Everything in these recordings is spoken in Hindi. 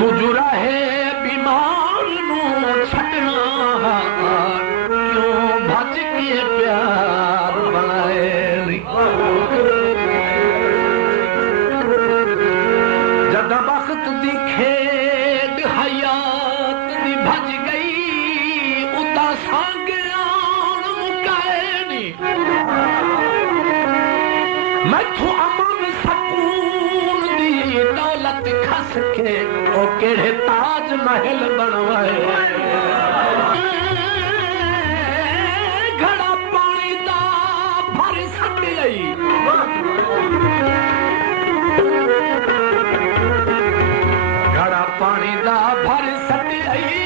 तू जुरा है बीमार नू छड़ना क्यों भज के प्यार बनाए जद वक्त दी खेड हयात दी भज गई उदा सांगयान मुकाए नी मैथू अमन सकून दी दौलत खस के ओ केड़े ताज महल बनवाए घड़ा पानी दा भर सट गई घड़ा पानी दा भर सट गई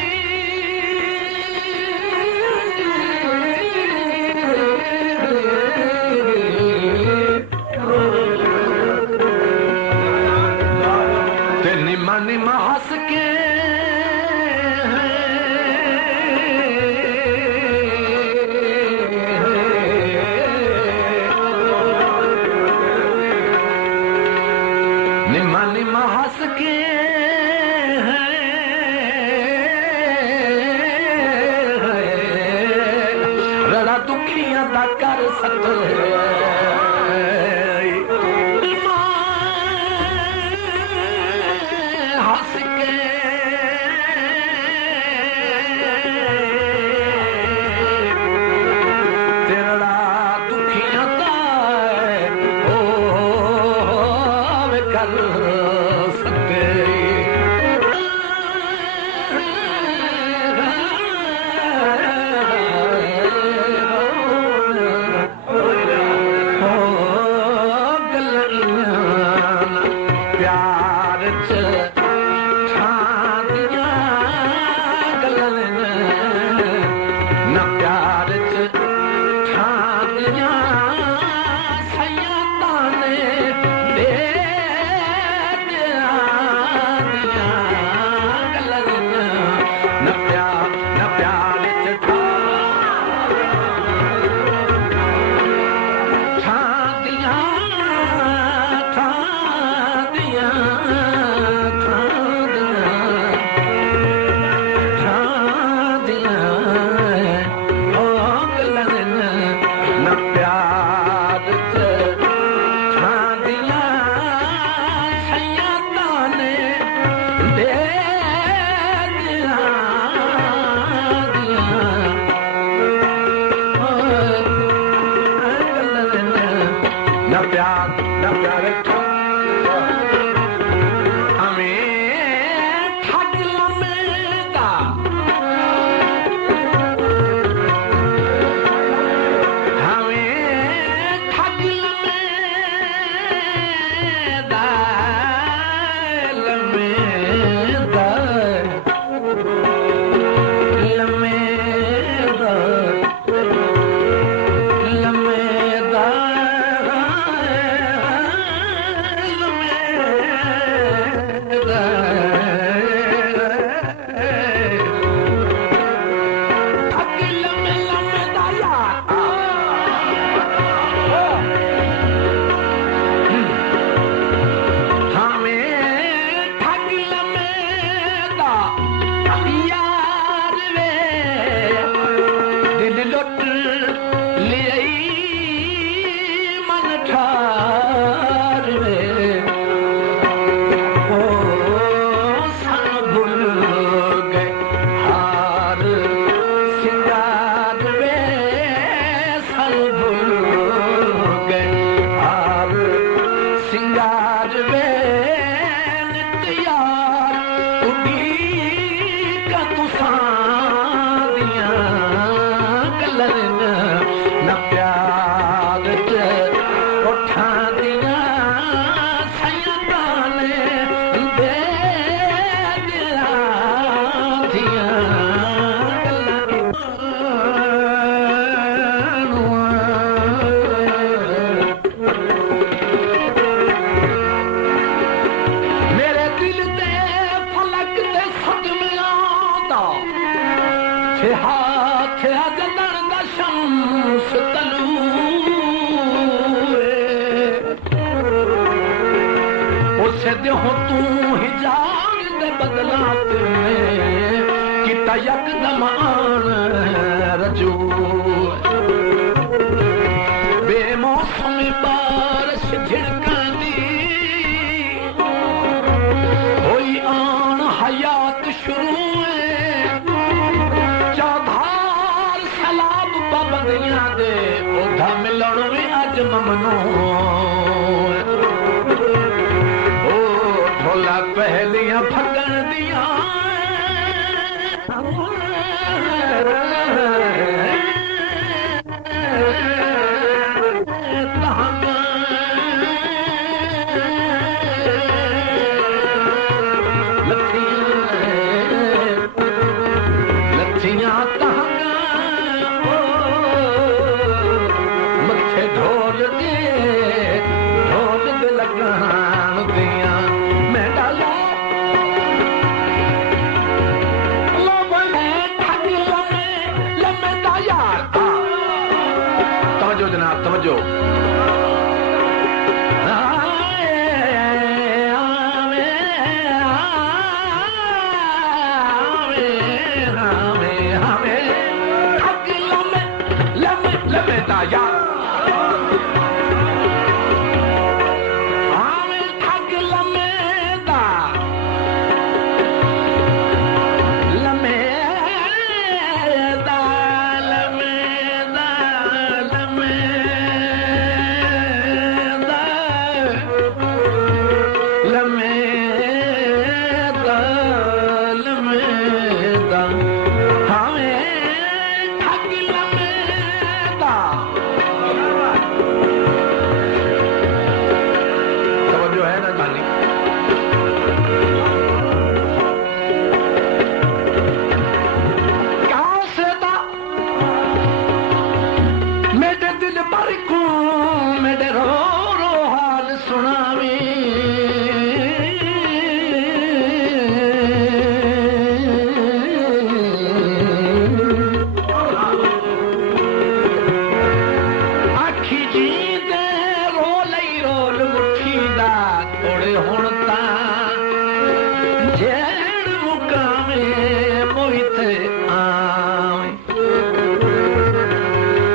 निमा निमा हंस के निमा निमा हंस के रड़ा दुखियां दा कर सकते हो तू ही जान दे बदलात में किता यकदम आन रजू बेमौसमी बारिश झिड़कंदी होई आन हयात शुरू चौधार सलाब पाबंदियां दे ओधा मिलण भी अज ममनू ओ ढोला पहलियां फगण दियां तवज्जो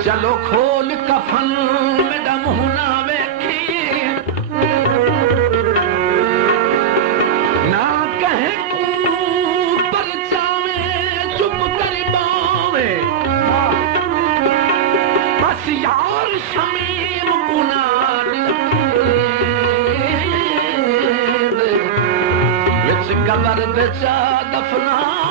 चलो खोल कफन मेरा मुंह ना वेखी ना कहे पर जावे चुप करी बावे बस यार शमीम पुनान विच कबर बेचा दफना